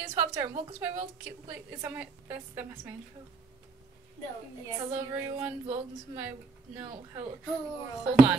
name is Poptart. Welcome to my world. Wait, is that my that's my intro? No. Yes, Hello everyone. Welcome to my hello. Hello. Hold on.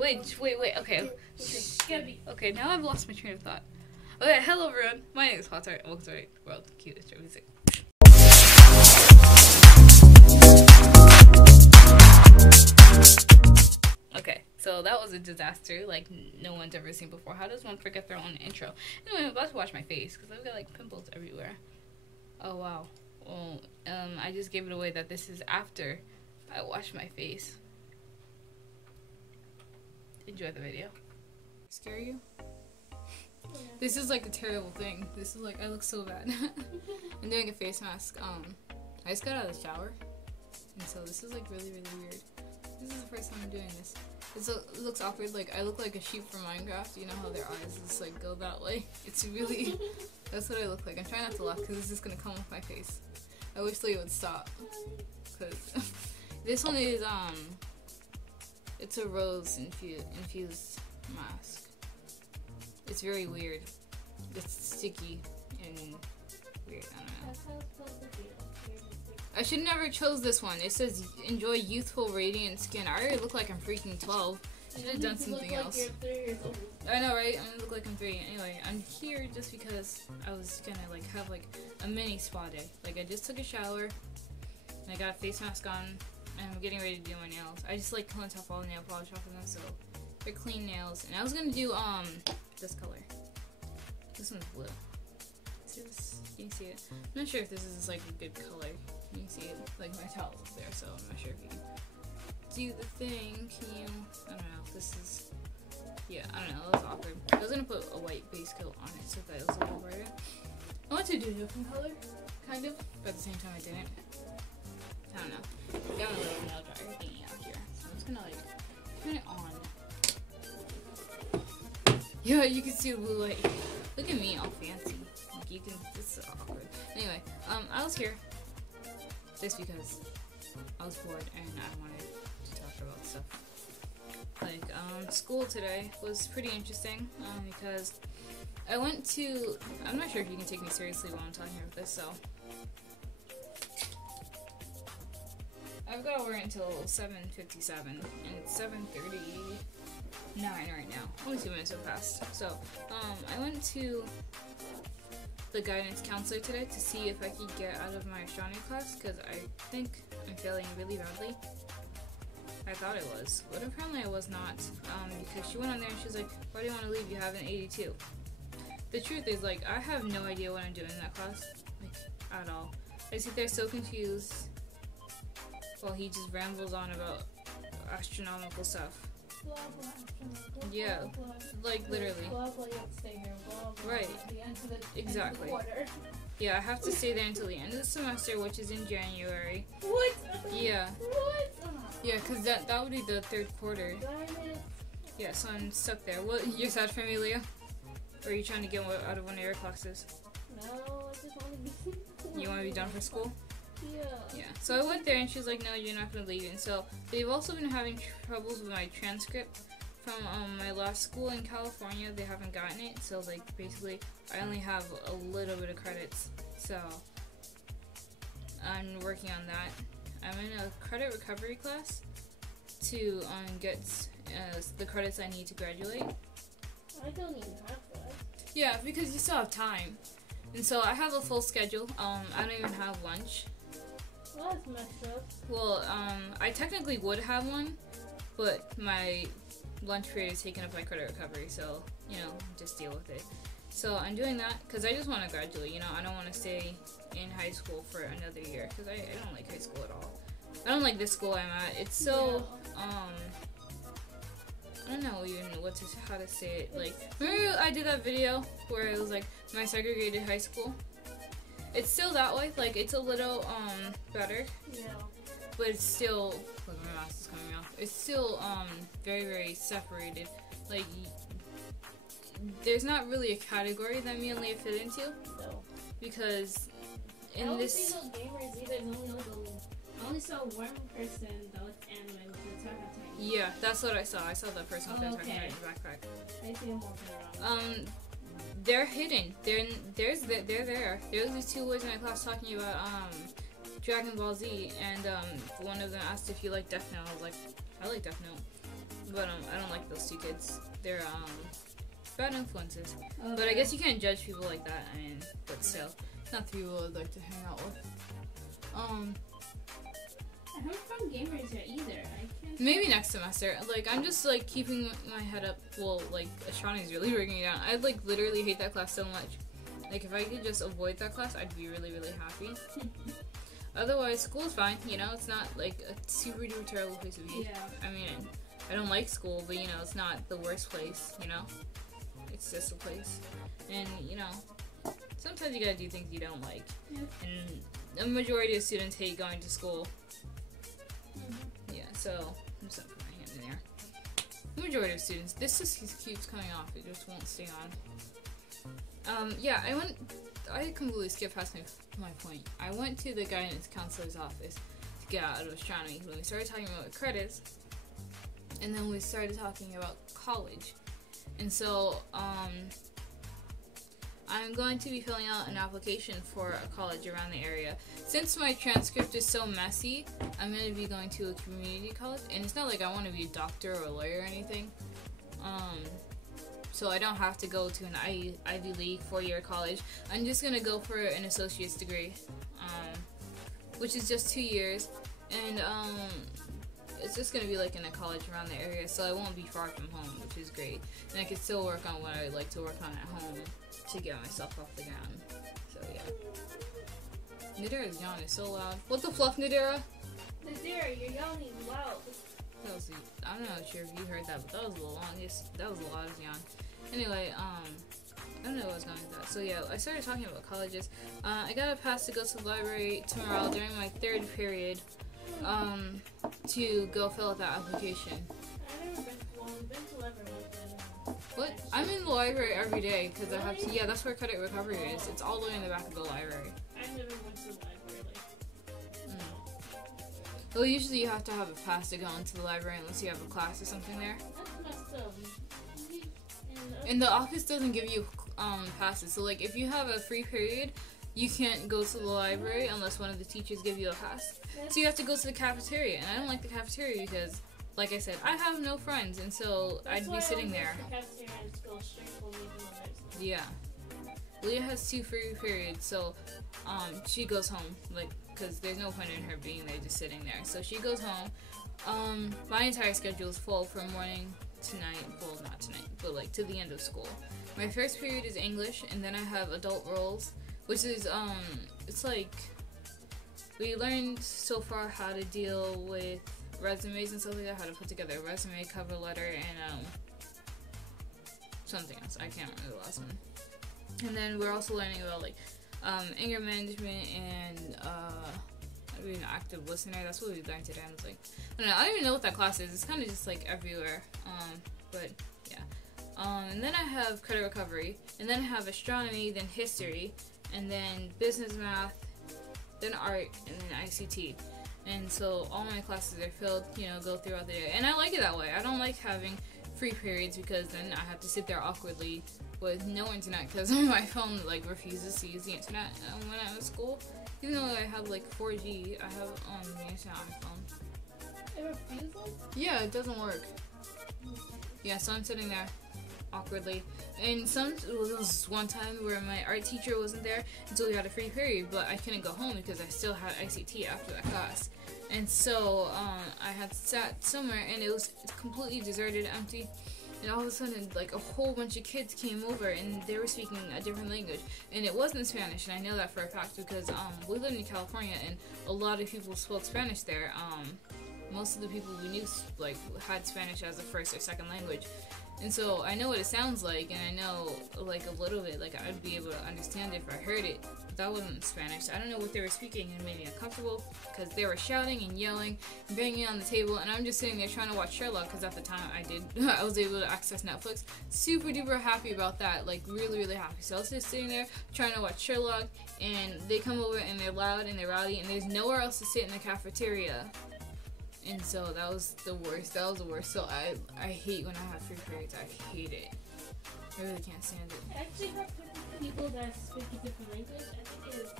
Wait. Okay. Okay. Now I've lost my train of thought. Okay. Hello everyone. My name is Poptart. Welcome to my world. Cute intro music. Okay. So that was a disaster, like no one's ever seen before. How does one forget their own intro? Anyway, I'm about to wash my face because I've got like pimples everywhere. Oh wow. Well, I just gave it away that this is after I wash my face. Enjoy the video. Scare you? Yeah. This is like a terrible thing. This is like, I look so bad. I'm doing a face mask. I just got out of the shower, and so this is like really weird. This is the first time I'm doing this. It looks awkward, like I look like a sheep from Minecraft. You know how their eyes just like go that way? It's really, that's what I look like. I'm trying not to laugh because it's just gonna come off my face. I wish they would stop. Cause this one is, it's a rose infused mask. It's very weird. It's sticky and weird, I don't know. That's how it's supposed to be. I should never chose this one. It says enjoy youthful radiant skin. I already look like I'm freaking 12. Should have done something else. You're 3 years old. I know, right? I look like I'm 3. Anyway, I'm here just because I was gonna like have like a mini spa day. Like I just took a shower and I got a face mask on and I'm getting ready to do my nails. I just like cleaned off all the nail polish off of them, so they're clean nails. And I was gonna do this color. This one's blue. See this? Can you see it? I'm not sure if this is like a good color. You can see it, like my towel's up there, so I'm not sure if you can do the thing. Can you? I don't know. This is, yeah, I don't know. That was awkward. I was gonna put a white base coat on it so that it was a little brighter. I want to do a different color, kind of, but at the same time I didn't. I don't know. Got a little nail dryer thingy out here, so I'm just gonna like turn it on. Yeah, you can see the blue light. Look at me, all fancy. Like you can. This is awkward. Anyway, I was here. Just because I was bored and I wanted to talk about stuff. Like, school today was pretty interesting, because I went to, I'm not sure if you can take me seriously while I'm talking about this, so. I've got to work until 7:57, and it's 7:39 right now. Only 2 minutes have passed. So, I went to the guidance counselor today to see if I could get out of my astronomy class because I think I'm failing really badly. I thought it was, but apparently I was not, because she went on there and she was like, why do you want to leave? You have an 82. The truth is, like, I have no idea what I'm doing in that class, like, at all. I sit there so confused while he just rambles on about astronomical stuff. Blah, blah, blah, yeah, blah, blah, like literally. Blah, blah, you have to stay here. Blah, blah, right. At the end of the, exactly. End of the quarter. Yeah, I have to stay there until the end of the semester, which is in January. What? Yeah. What? Yeah, because that would be the 3rd quarter. Darn it. Yeah, so I'm stuck there. What, you're sad for me, Leah? Or are you trying to get out of one of your classes? No, I just want to be. You want to be done for school? Yeah. Yeah. So I went there and she was like, no, you're not going to leave. And so they've also been having troubles with my transcript from my last school in California. They haven't gotten it. So like basically I only have a little bit of credits. So I'm working on that. I'm in a credit recovery class to get the credits I need to graduate. I don't even have that. Yeah, because you still have time. And so I have a full schedule. I don't even have lunch. Well, that's messed up. Well, I technically would have one, but my lunch period is taken up by credit recovery, so, you know, just deal with it. So I'm doing that because I just want to graduate, you know, I don't want to stay in high school for another year because I don't like high school at all. I don't like this school I'm at. It's so, I don't know even how to say it. Like, remember I did that video where it was like my segregated high school? It's still that way. Like, it's a little better. Yeah. But it's still, look, my mask is coming off. It's still very separated. Like, there's not really a category that me and Leah fit into. No. Because in I don't this. see those gamers either. I only saw one person that was anime with the Attack on Titan. Yeah, that's what I saw. I saw that person with the Attack on okay. Titan backpack. I see them walking around. they're hidden. They're there. There was these two boys in my class talking about Dragon Ball Z, and one of them asked if you like Death Note. I was like, I like Death Note, but I don't like those two kids. They're bad influences. Okay. But I guess you can't judge people like that. I mean, but still, not the people I'd like to hang out with. I haven't found gamers yet either. I can't. Maybe next semester. Like, I'm just like keeping my head up. Well, like astronomy's really breaking me down. I like literally hate that class so much. Like, if I could just avoid that class, I'd be really, really happy. Otherwise, school's fine. You know, it's not like a super duper terrible place to be. Yeah. I mean, I don't like school, but you know, it's not the worst place. You know, it's just a place, and you know, sometimes you gotta do things you don't like. Yeah. And the majority of students hate going to school. Yeah, so I'm just gonna put my hand in there. The majority of students. This just keeps coming off. It just won't stay on. Yeah, I completely skipped past my point. I went to the guidance counselor's office to get out of astronomy when we started talking about credits, and then we started talking about college. And so, I'm going to be filling out an application for a college around the area. Since my transcript is so messy, I'm going to be going to a community college, and it's not like I want to be a doctor or a lawyer or anything. So I don't have to go to an Ivy League 4-year college. I'm just going to go for an associate's degree, which is just 2 years, and it's just going to be like in a college around the area, so I won't be far from home, which is great. And I can still work on what I like to work on at home to get myself off the ground. So yeah. Nadira's yawn is so loud. What the fluff, Nadira? Nadira, you're yawning loud. I'm not sure if you heard that, but that was the longest, that was the loudest yawn. Anyway, I don't know what I was going with that. So yeah, I started talking about colleges. I got a pass to go to the library tomorrow during my 3rd period, to go fill out that application. I've never been to library. What? I'm in the library every day because I have to. Yeah, that's where credit recovery is. It's all the way in the back of the library. I've never went to the library. Well, usually you have to have a pass to go into the library unless you have a class or something there. That's messed up. And the office doesn't give you passes. So like if you have a free period, you can't go to the library unless one of the teachers give you a pass. So you have to go to the cafeteria, and I don't like the cafeteria because, like I said, I have no friends, and so I'd be sitting there. Yeah. Leah has 2 free periods, so she goes home, like, because there's no point in her being there just sitting there. So she goes home. My entire schedule is full from morning to night. Well, not tonight, but like to the end of school. My first period is English, and then I have adult roles, which is it's like we learned so far how to deal with resumes and stuff like that, how to put together a resume, cover letter, and something else. I can't remember the last one. And then we're also learning about like anger management and being an active listener. That's what we learned today. I was like, I don't even know what that class is. It's kind of just like everywhere. But yeah. And then I have credit recovery, and then I have astronomy, then history, and then business math, then art, and then ICT. And so all my classes are filled, go throughout the day. And I like it that way. I don't like having free periods because then I have to sit there awkwardly with no internet because my phone like refuses to use the internet when I'm at school. Even though I have like 4G, I have the internet on my phone. It refuses? Yeah, it doesn't work. Yeah, so I'm sitting there awkwardly. And there was one time where my art teacher wasn't there, and so we had a free period, but I couldn't go home because I still had ICT after that class. And so I had sat somewhere, and it was completely deserted, empty. And all of a sudden, like, a whole bunch of kids came over, and they were speaking a different language. And it wasn't Spanish, and I know that for a fact because we lived in California, and a lot of people spoke Spanish there. Most of the people we knew, like, had Spanish as a first or second language. And so I know what it sounds like, and I know, like, a little bit, like, I'd be able to understand it if I heard it. But that wasn't Spanish. So I don't know what they were speaking, and it made me uncomfortable because they were shouting and yelling and banging on the table, and I'm just sitting there trying to watch Sherlock because at the time I was able to access Netflix. Super duper happy about that, like, really, really happy. So I was just sitting there trying to watch Sherlock, and they come over, and they're loud, and they're rowdy, and there's nowhere else to sit in the cafeteria. And so that was the worst. So I hate when I have free periods. I hate it. I really can't stand it. I actually have people that speak a different language. I think it's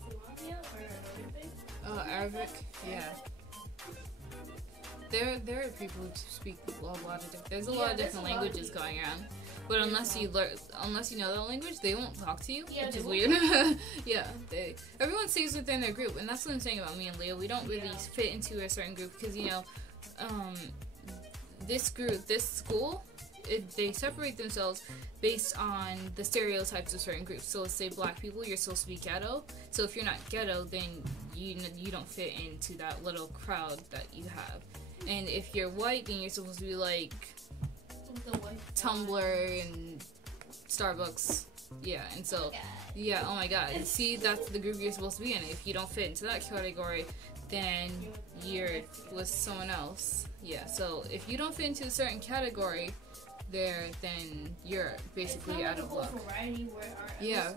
Slavia or Arabic. Oh, Arabic? Yeah. There are people who speak a lot of different. There's a lot of different languages going around, but unless you know that language, they won't talk to you, which is weird. Yeah, everyone stays within their group, and that's what I'm saying about me and Leo. We don't really fit into a certain group because this school, they separate themselves based on the stereotypes of certain groups. So let's say black people, you're supposed to be ghetto. So if you're not ghetto, then you don't fit into that little crowd that you have. And if you're white, then you're supposed to be like Tumblr and Starbucks. Yeah, and so, oh my god. See, that's the group you're supposed to be in. If you don't fit into that category, then you're with someone else. Yeah, so if you don't fit into a certain category there, then you're basically out of luck. Yeah,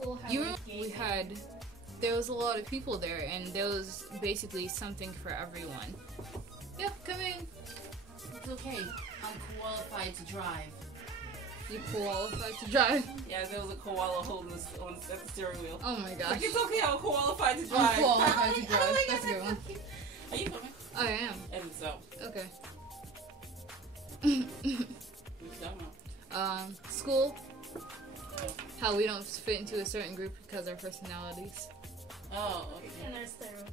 there was a lot of people there, and there was basically something for everyone. Yep, come in. It's okay. I'm qualified to drive. You qualified to drive? Yeah, there was a koala holding at the steering wheel. Oh my gosh. Like, it's okay, I'm qualified to drive. I'm qualified to drive. That's a good one. Are you coming? I am. And so. Okay. What you talking about? School. How we don't fit into a certain group because of our personalities. Oh, okay. And our stereotypes.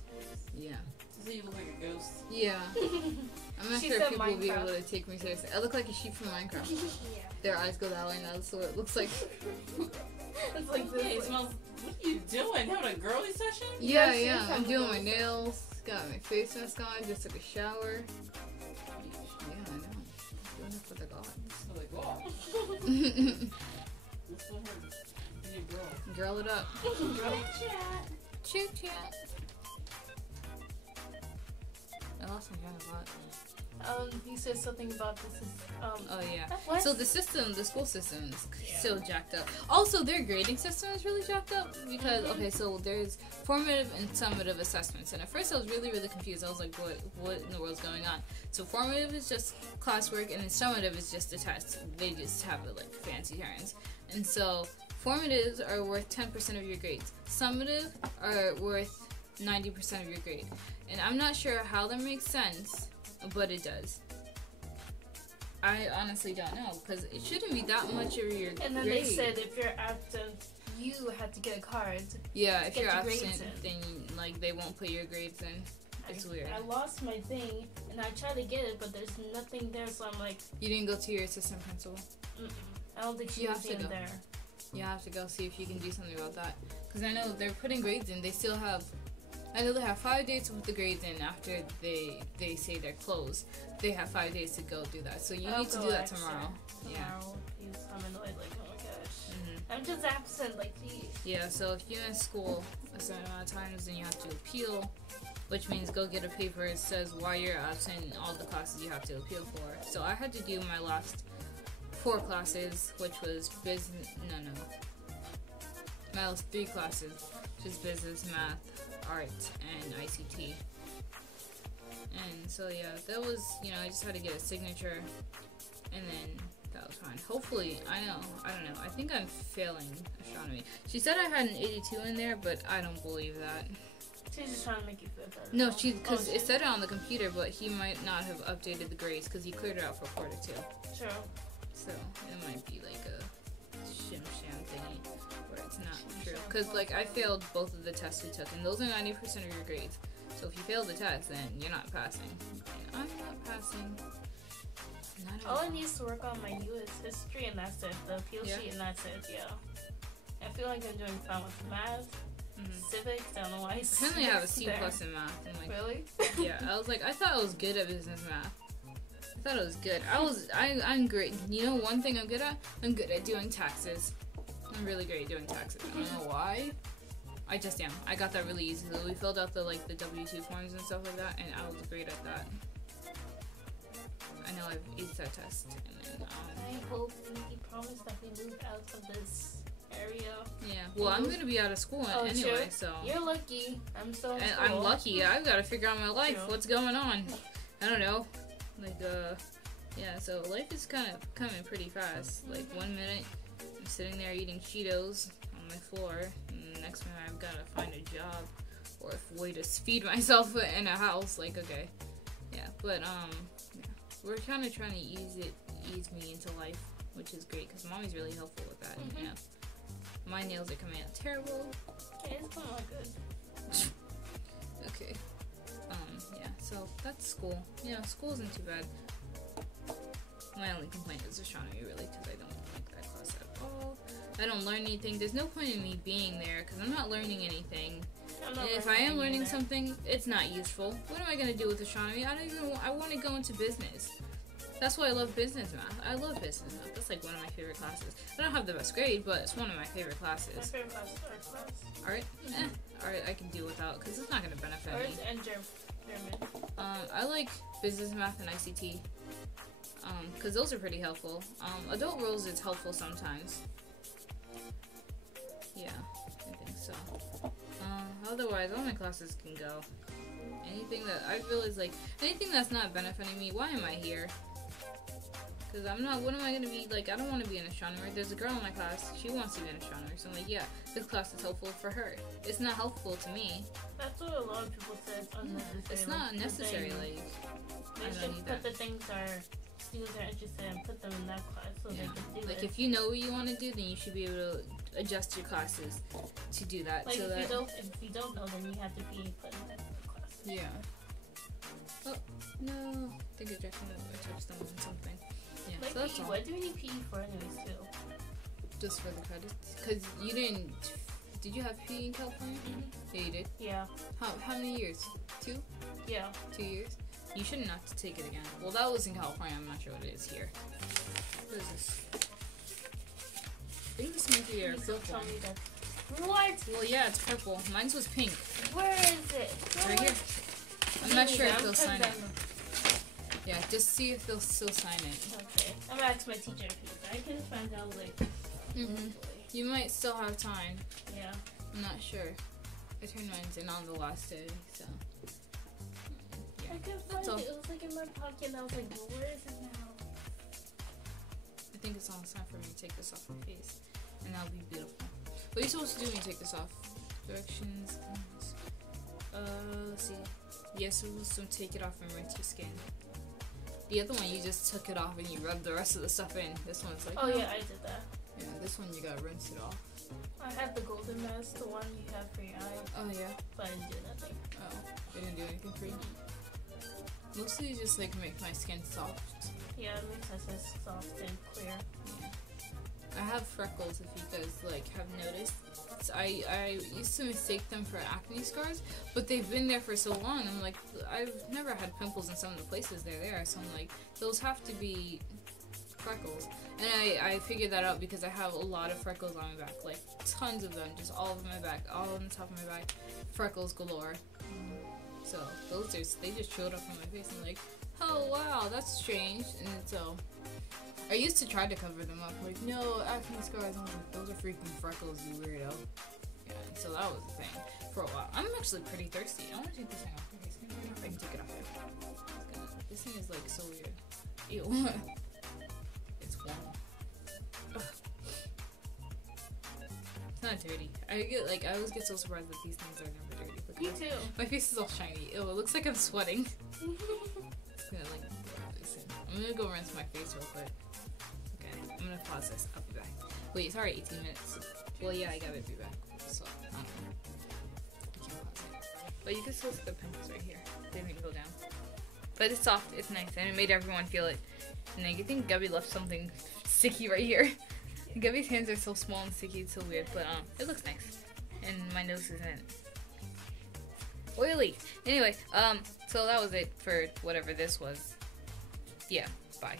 Yeah. So you look like a ghost. Yeah. I'm not sure if people will be able to take me seriously. I look like a sheep from Minecraft. Yeah. Their eyes go that way, and that's what it looks like. It's like this. Yeah, it smells. What are you doing? Having a girly session? Yeah. I'm doing my nails. Got my face mask on. Just took a shower. Yeah, I know. Doing it for the gods. So like, wow. What's so hard? You need girl. Girl it up. Chat. Chit chat. I lost my train of thought. You said something about this is, Oh yeah. What? So the school system is so jacked up. Also, their grading system is really jacked up because so there's formative and summative assessments. And at first, I was really confused. I was like, what in the world's going on? So formative is just classwork, and then summative is just a test. They just have it like fancy terms. And so formatives are worth 10% of your grades. Summative are worth 90% of your grade. And I'm not sure how that makes sense, but it does. I honestly don't know, because it shouldn't be that much of your and then grade. they said if you're absent, you have to get a card. Yeah, if get you're your absent, grades in. then like they won't put your grades in. It's weird. I lost my thing, and I tried to get it, but there's nothing there, so I'm like... You didn't go to your assistant principal? I don't think she You was have to even go. there. You have to go see if you can do something about that. Because I know they're putting grades in. They still have... I know they have 5 days to put the grades in after they say they're closed. They have 5 days to go do that. So you need to do that tomorrow. Yeah. I'm annoyed, like, oh my gosh. I'm just absent, like, geez. Yeah, so if you miss school a certain amount of times, then you have to appeal, which means go get a paper. It says why you're absent and all the classes you have to appeal for. So I had to do my last 4 classes, which was my last 3 classes, which is business, math, art, and ICT. And so yeah, that was, I just had to get a signature, and then that was fine. Hopefully, I don't know, I think I'm failing astronomy. She said I had an 82 in there, but I don't believe that. She's just trying to make you feel better. No, because it said it on the computer, but he might not have updated the grades, because he cleared it out for quarter 2. Sure. So, it might be like a shim-sham thingy, where it's not true. Because, like, I failed both of the tests we took, and those are 90% of your grades. So if you fail the test, then you're not passing. And I'm not passing. All I need is to work on my U.S. history, and that's it. The appeal sheet, and that's it, yeah. I feel like I'm doing fine with math, civics, I don't know why. Apparently I have a C+ in math. I'm like, really? Yeah, I was like, I thought I was good at business math. I thought it was good. I'm great. You know one thing I'm good at? I'm good at doing taxes. I'm really great at doing taxes. I don't know why. I just am. I got that really easy. We filled out the W-2 forms and stuff like that, and I was great at that. I know I've aced that test. And then, I hope he promised that we moved out of this area. Yeah. Well, I'm gonna be out of school anyway, true. so. You're lucky. I'm still in school. I'm lucky. I've got to figure out my life. True. What's going on? I don't know. Like, Yeah, so life is kind of coming pretty fast. Like 1 minute, I'm sitting there eating Cheetos on my floor, and the next minute I've gotta find a job or a way to feed myself in a house. Like, okay, yeah, but yeah. We're kind of trying to ease me into life, which is great because mommy's really helpful with that. Yeah, my nails are coming out terrible. Yeah, it's coming out good. Okay, yeah, so that's school. Yeah, school isn't too bad. My only complaint is astronomy, really, because I don't like that class at all. I don't learn anything. There's no point in me being there because I'm not learning anything. And if I am learning something, it's not useful. What am I going to do with astronomy? I want to go into business. That's why I love business math. I love business math. That's like one of my favorite classes. I don't have the best grade, but it's one of my favorite classes. My favorite class is art class. Art? Art I can deal without because it's not going to benefit Art me. and German. I like business math and ICT. Because those are pretty helpful. Adult roles is helpful sometimes. Yeah, I think so. Otherwise, all my classes can go. Anything that I feel is like, anything that's not benefiting me, why am I here? Because I'm not, what am I going to be, like, I don't want to be an astronomer. There's a girl in my class, she wants to be an astronomer. So I'm like, yeah, this class is helpful for her. It's not helpful to me. That's what a lot of people say. It's unnecessary. It's not necessary, like, they should put the things our students are interested in, put them in that class so they can do it. Like, if you know what you want to do, then you should be able to adjust your classes to do that. Like, so if you don't know, then you have to be put in that class. Yeah. Oh, no. I think I touched on something. Yeah, like, so that's PE, all. what do we need PE for anyways, too? Just for the credits? Because you didn't... Did you have PE in California? Yeah, you did. Yeah. How many years? 2? Yeah. 2 years? You shouldn't have to take it again. Well, that was in California. I'm not sure what it is here. What is this? I think this might be a Please purple don't tell one. me that. What? Well, yeah, it's purple. Mine was pink. Where is it? Right here. I'm not sure if they'll sign it. Yeah, just see if they'll still sign it. Okay. I'm gonna ask my teacher if I can find out, like, You might still have time. Yeah. I'm not sure. I turned mine in on the last day, so... Yeah, I couldn't that's find all. it. It was, like, in my pocket, and I was like, well, where is it now? I think it's almost time for me to take this off my face. And that'll be beautiful. What are you supposed to do when you take this off? Directions. Let's see. Yes, we're supposed to take it off and rinse your skin. The other one, you just took it off and you rubbed the rest of the stuff in. This one's like... Oh, yeah, I did that. Yeah, this one you gotta rinse it off. I had the golden mask, the one you have for your eyes, Oh, yeah? but I didn't do nothing. Oh, they didn't do anything for you? Mostly just like make my skin soft. Yeah, it makes us soft and clear. Yeah. I have freckles, if you guys like have noticed. I used to mistake them for acne scars, but they've been there for so long. I'm like, I've never had pimples in some of the places they're there, so I'm like, those have to be freckles. And I figured that out because I have a lot of freckles on my back, like tons of them, just all over my back, all on the top of my back, freckles galore. So they just showed up on my face. I'm like, oh wow, that's strange. And so I used to try to cover them up, like, no, acne scars. I'm like, those are freaking freckles, you weirdo. Yeah, and so that was the thing for a while. I'm actually pretty thirsty. I want to take this thing off my face. I can take it off. This thing is like so weird. Ew. It's warm. Ugh. It's not dirty. I always get so surprised that these things are never dirty. Look Me at too. my face is all shiny. Ew, it looks like I'm sweating. It's gonna like this in. I'm gonna go rinse my face real quick. Okay, I'm gonna pause this. I'll be back. Wait, it's already 18 minutes. Well, yeah, I gotta be back. So, I can't pause it. But you can still see the pimples right here. They didn't go down. But it's soft. It's nice, and it made everyone feel it. And I think Gabby left something sticky right here. Gabby's hands are so small and sticky. It's so weird, but it looks nice. And my nose isn't oily. Anyway, so that was it for whatever this was. Yeah, bye.